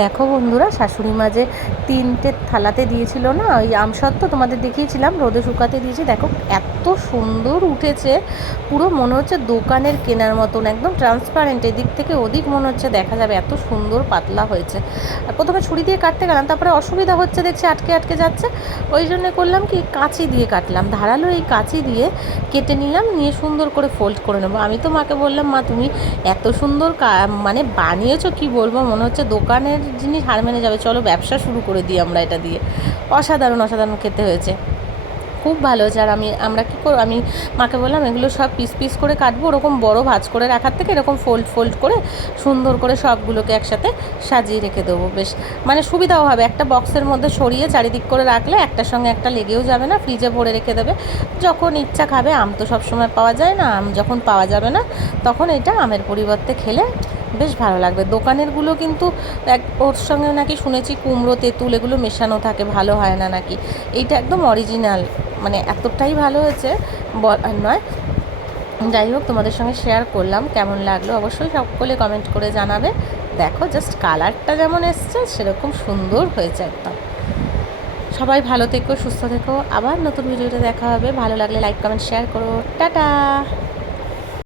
দেখো বন্ধুরা, শাশুড়ি মা যে 3টে থালাতে দিয়েছিল না ওই আমসত্ত্ব, তোমাদের দেখিয়েছিলাম রোদে শুকাতে দিয়েছি। দেখো এত সুন্দর উঠেছে, পুরো মনে হচ্ছে দোকানের কেনার মতন, একদম ট্রান্সপারেন্ট, এদিক থেকে ওদিক মনে হচ্ছে দেখা যাবে, এত সুন্দর পাতলা হয়েছে। আর প্রথমে ছুরি দিয়ে কাটতে গেলাম, তারপরে অসুবিধা হচ্ছে দেখছি আটকে আটকে যাচ্ছে, ওই জন্য করলাম কি কাঁচি দিয়ে কাটলাম, ধারালো এই কাঁচি দিয়ে কেটে নিলাম, নিয়ে সুন্দর করে ফোল্ড করে নেবো। আমি তো মাকে বললাম, মা তুমি এত সুন্দর মানে বানিয়েছো, কি বলবো, মনে হচ্ছে দোকানের জিনিস হার মেনে যাবে, চলো ব্যবসা শুরু করে দিই আমরা এটা দিয়ে। অসাধারণ অসাধারণ খেতে হয়েছে, খুব ভালো হয়েছে। আর আমরা কী করবো, আমি মাকে বললাম এগুলো সব পিস পিস করে কাটবো, ওরকম বড় ভাঁজ করে রাখার থেকে এরকম ফোল্ড ফোল্ড করে সুন্দর করে সবগুলোকে একসাথে সাজিয়ে রেখে দেবো, বেশ মানে সুবিধাও হবে। একটা বক্সের মধ্যে সরিয়ে চারিদিক করে রাখলে একটার সঙ্গে একটা লেগেও যাবে না, ফ্রিজে ভরে রেখে দেবে, যখন ইচ্ছা খাবে। আম তো সবসময় পাওয়া যায় না, আম যখন পাওয়া যাবে না তখন এটা আমের পরিবর্তে খেলে বেশ ভালো লাগবে। দোকানেরগুলো কিন্তু ওর সঙ্গে নাকি শুনেছি কুমড়ো তেঁতুল এগুলো মেশানো থাকে, ভালো হয় না নাকি। এইটা একদম অরিজিনাল, মানে এতটাই ভালো হয়েছে নয়। যাই হোক, তোমাদের সঙ্গে শেয়ার করলাম, কেমন লাগলো অবশ্যই সকলে কমেন্ট করে জানাবে। দেখো জাস্ট কালারটা যেমন এসছে সেরকম সুন্দর হয়েছে একদম। সবাই ভালো থেকো, সুস্থ থেকো, আবার নতুন ভিডিওতে দেখা হবে। ভালো লাগলে লাইক কমেন্ট শেয়ার করো, টাটা।